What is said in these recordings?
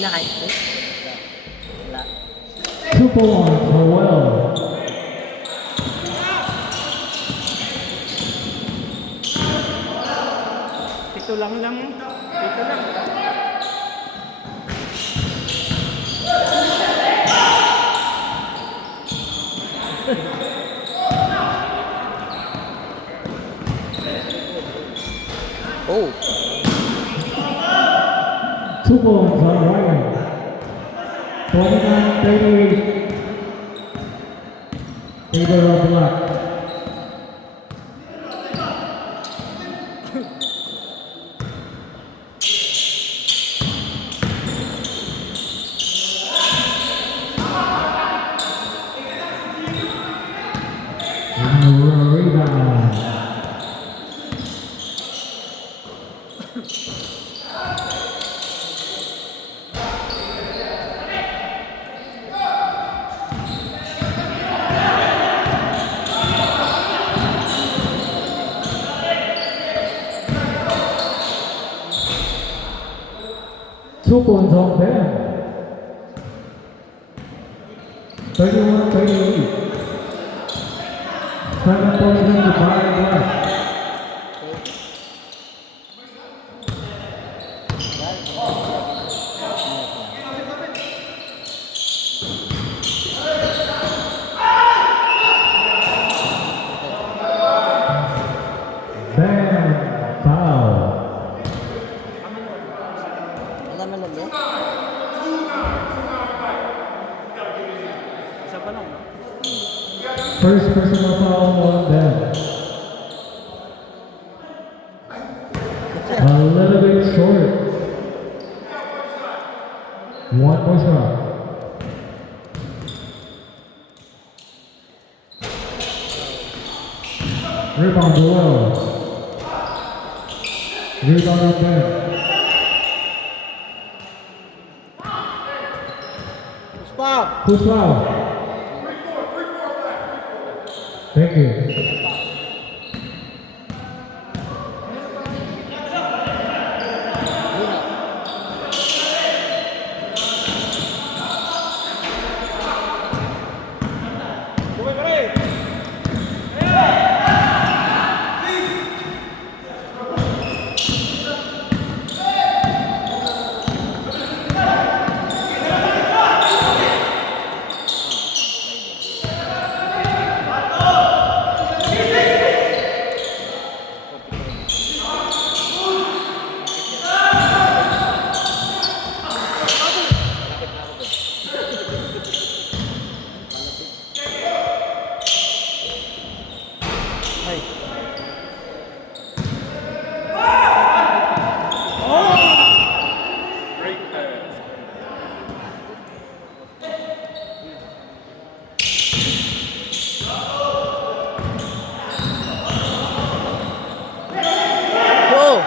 Pinaka-split? Wala. 2 points for Will. Ito lang. Oh! 2 points on Ryan. 29-38. Favor of Black. Rebound. Two points on Ben. 31-38. 7 points in the Bayern Black. Ben foul. Wala man lang yan? Isa pa lang, no? First personal foul on Ben. A little bit short. One more shot. Rebound below. Rebound on Ben. Stop! Who's foul? Thank you. Ay. Whoa!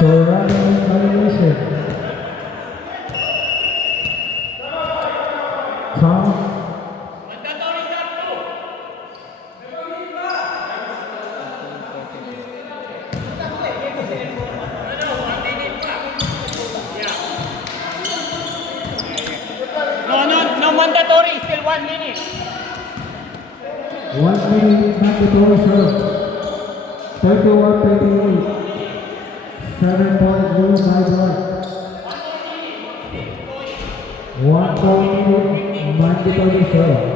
Toronto violation. Tom. No mandatory, still 1 minute. 1 minute mandatory serve. 31-38. 7-point lead by Black. 1 minute mandatory serve.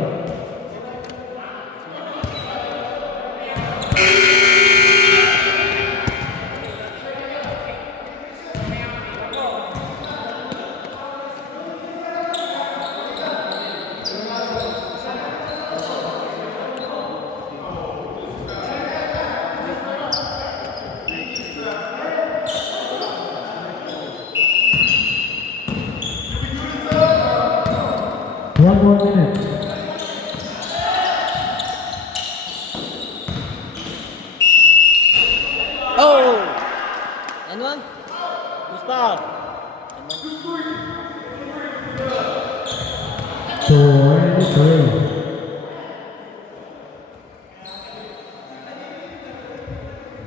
One more minute. Oh! And one? Stop! 43.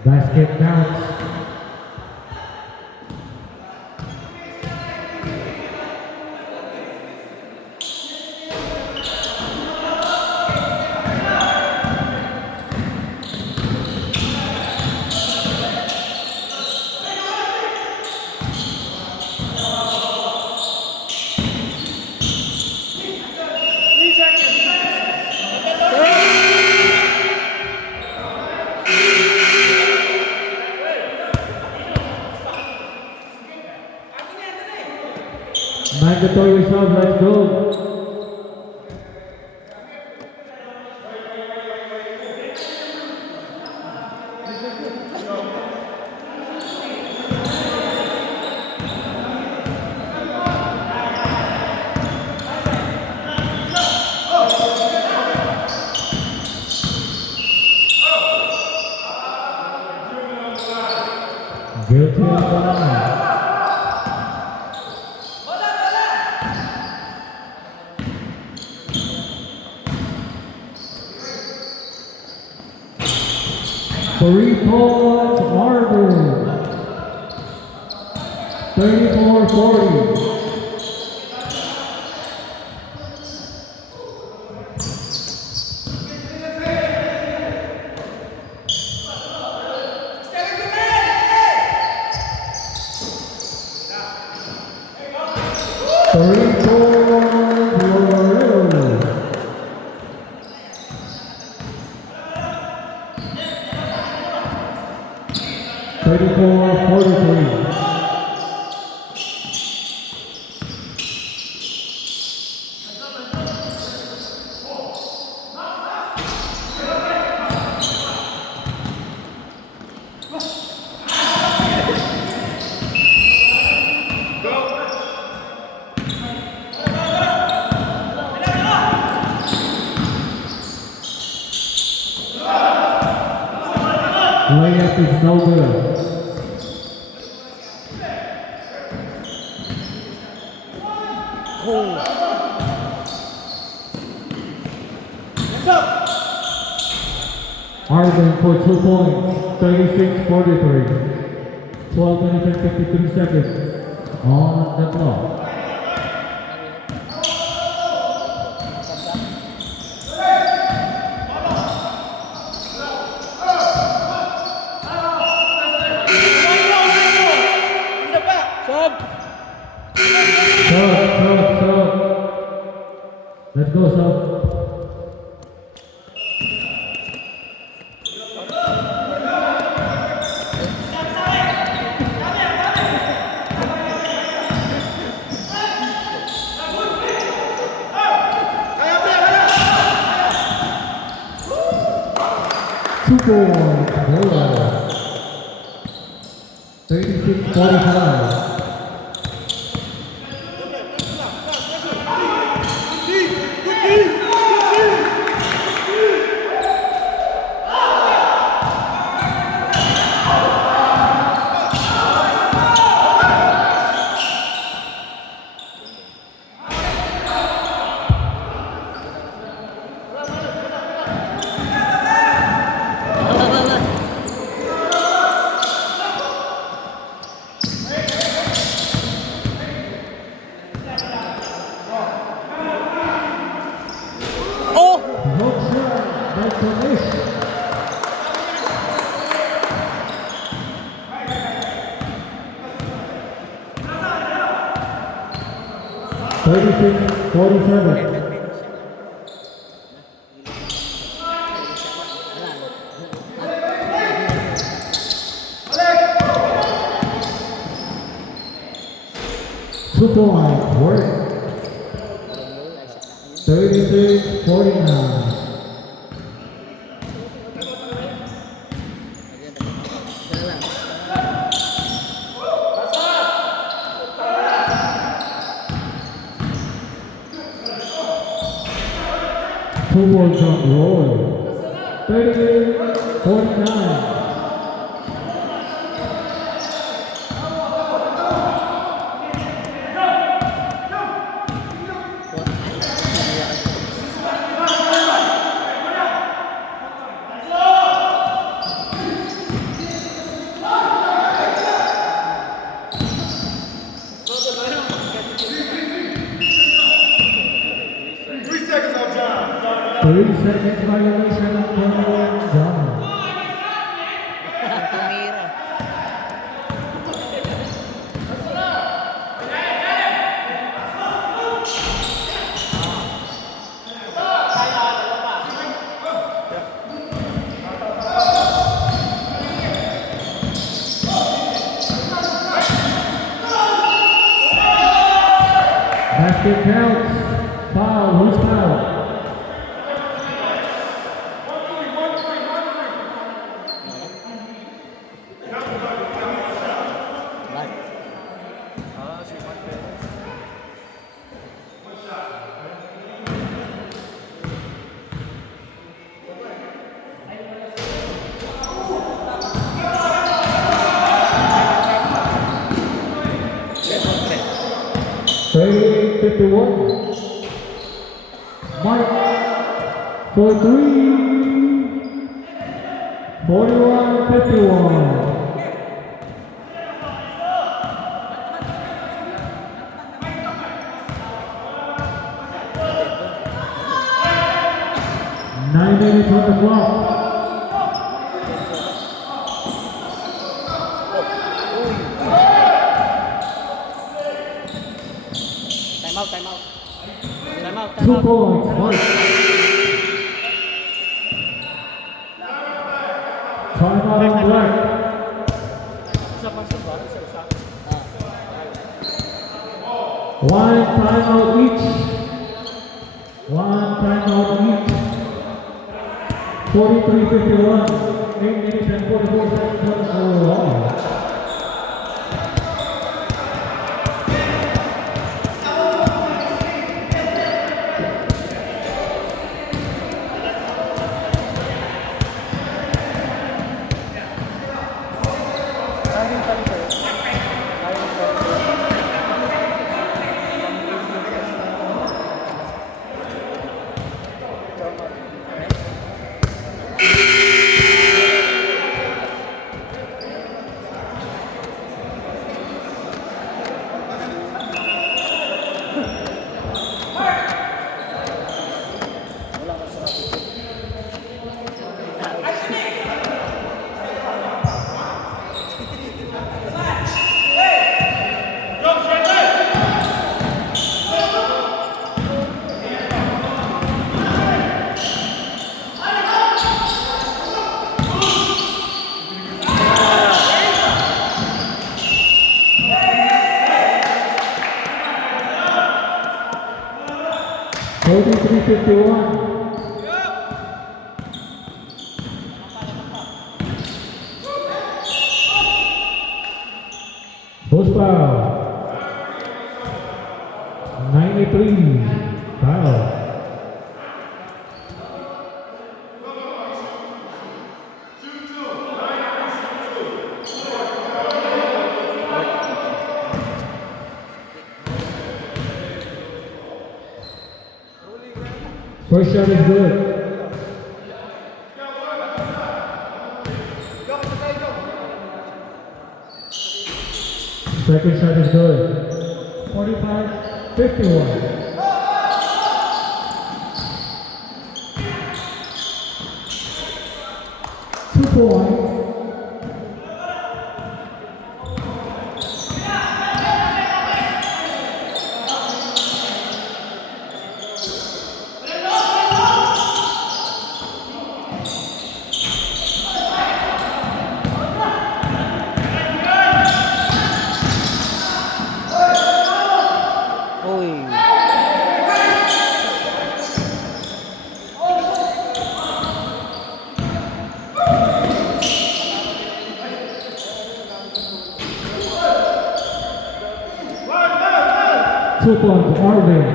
Basket counts. Mandatory sub, let's go. Guilty on the line. Three points, Marvin. 34-40. Three points, Loretto. Thirty-four, 43. Layup is no good. Arden for 2 points, 36-43. 12 minutes and 53 seconds on the clock. Sub. Let's go, sub. Super points, 36-45. Thirty-six, 47. Two-point work. 36-49. Two points on Roy. 38-49. 3 seconds violation from John. Tumira. Basket counts. Foul. Who's foul? Bad. Thirty 51. Mark for 3. 41-51. Nine minutes on the clock. Time out, time out. Time out, 2 time out. points. Mark. Timeout on Black. Isa pang suba, isa. One timeout each. One timeout each. 43-51. 8 minutes and 44 seconds on the clock. Forty-three 51. Both foul. 93 foul. First shot is good. Second shot is good. 45-51. Points. Uy. Two points, Arvin.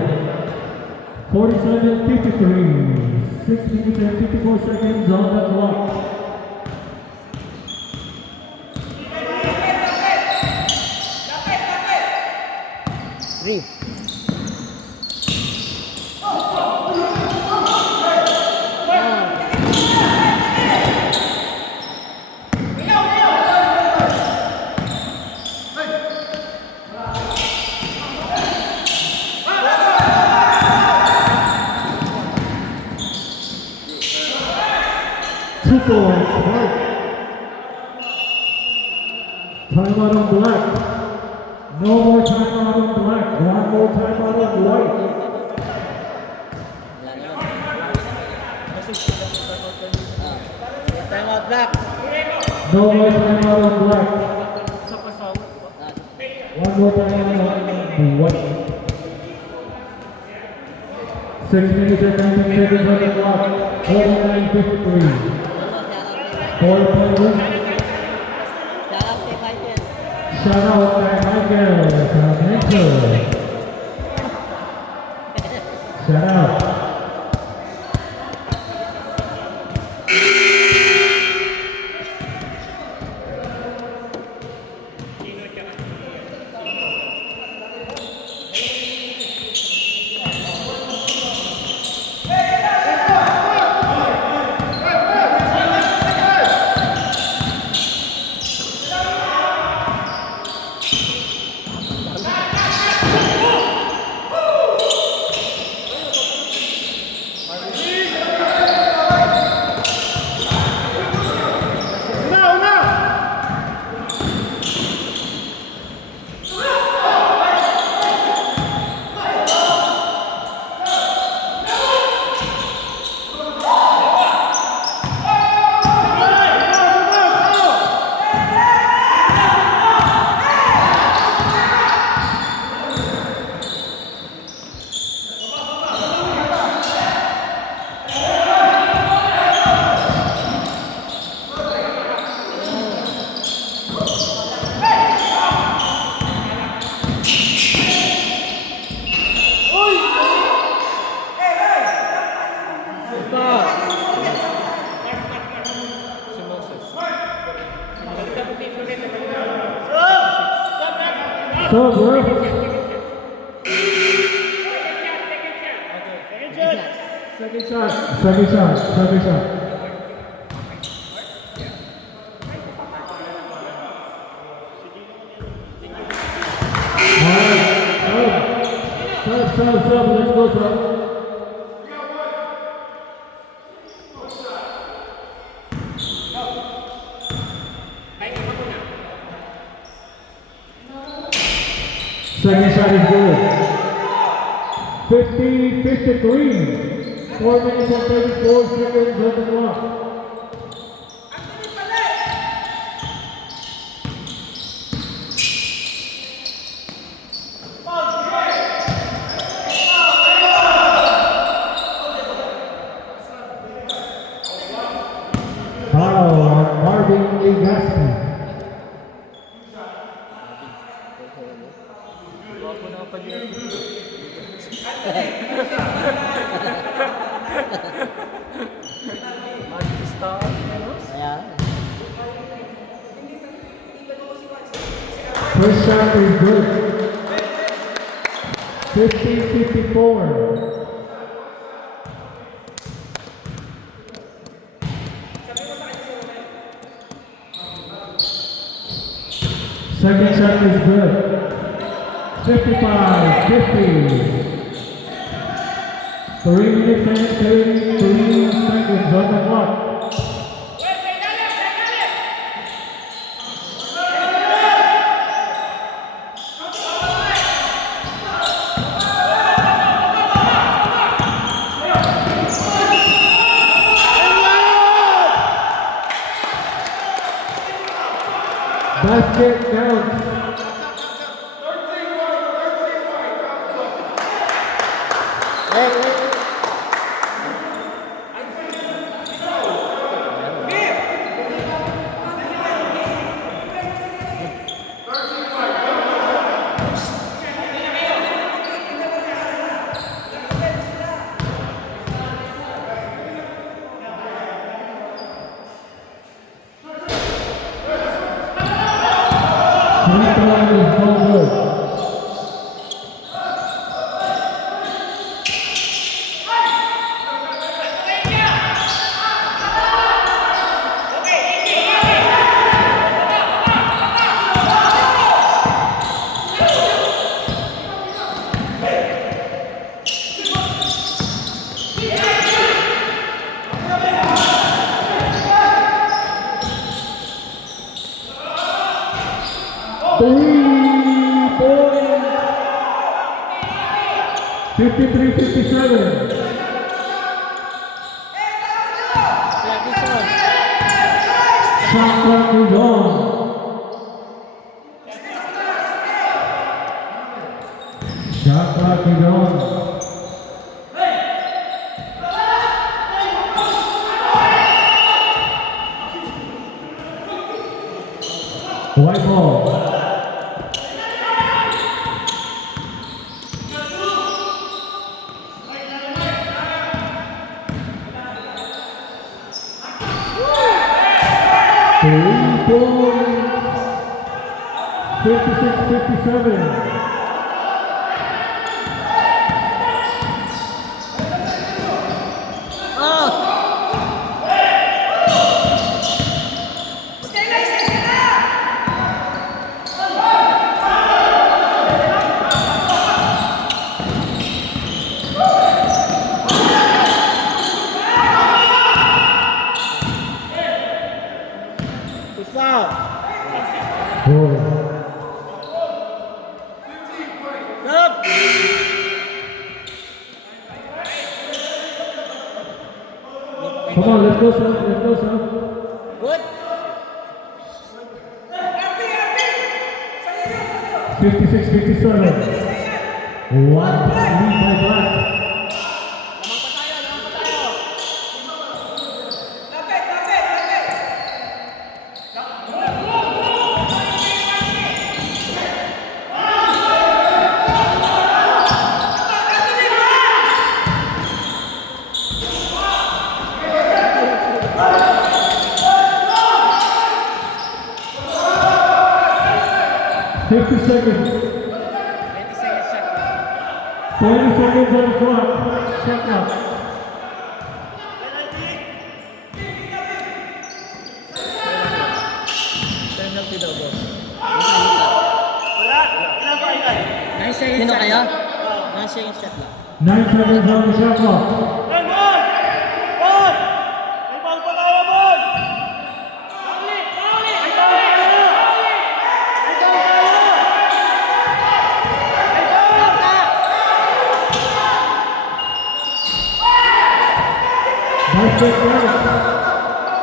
47-53. 6 minutes and 54 seconds on the clock. Three. points, Mark. Timeout on black. No more timeout on black. One more timeout on white. Wala naman. Kasi sila sa court kanina. Time out black. No more timeout on black. Sa pasawat pa. One more timeout on white. 6 minutes and 19 seconds on the clock. 49-53. 4-point win. Shout out kay Michael. Shout out kay Michael Sarmiento. Shout out. Si Moses. So, bro. Second shot. Sub, let's go, sub. Second shot is good. 50-53. 4 minutes and 34 seconds on the clock. Foul on Marvin Legaspi. Ako na pa niya. Artista. Ayan. First shot is good. 50-54. Second shot is good. 55-50. 3 minutes and 33 seconds on the clock. Basket counts. Hey. Free throw is no good. 53-57. Flag is on. Shot clock is on. Shot clock is on. White ball. Three points. 56-57. Push out. Four. Stop. Come on, let's go, son. Let's go, son. Good. 56-57. One lead by Black. Fifty seconds. 20 seconds shot. 20 seconds on the clock. Shot clock. Penalty daw, boss. 9 seconds Sino shot kaya? lang. 9 seconds shot lang. 9 seconds on the shot clock. Basket break.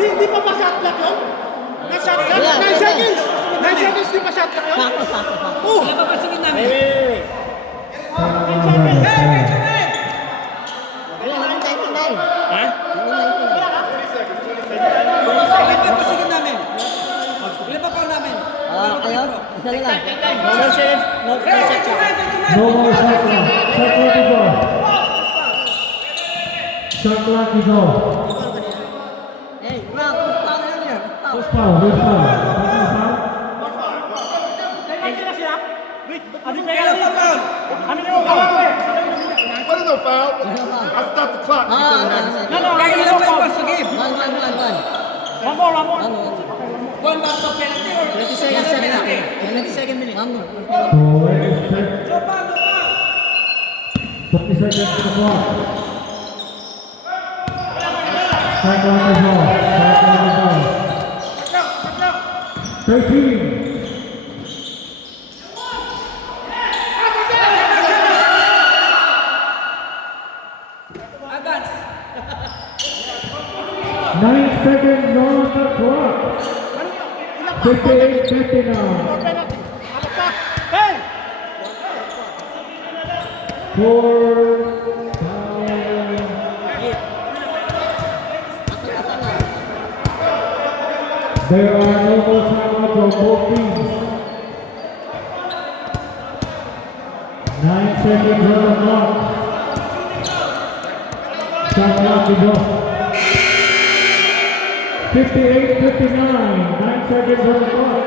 Di pa pa shot clock yun? Na-shot clock? Yeah, 9 yeah. seconds! 9 seconds di pa shot clock yun? Sakto, sakto, sakto. Oh! Wait. Wala naman tayo tinay. Ha? Wala tayo tinay. Kayo? Isa na lang. 9 seconds. No shot shot. No more shot clock. Shot clock is off. Shot clock is off. Hey, Rock, push foul na yun. Who's foul? Who's foul? Who's foul? What is no foul? I stopped the clock. Ah, No, ilan pa yung pass sa game? One. One more. 20 seconds shot lang. 20 second minute. One more. 20 seconds to the clock. Shot clock is off. Shot clock is off. 13. Advance. 9 seconds on the clock. 58-59. Hey! Four. There are no more timeouts on both teams. 9 seconds on the clock. Shot clock is off. 58-59. 9 seconds on the clock.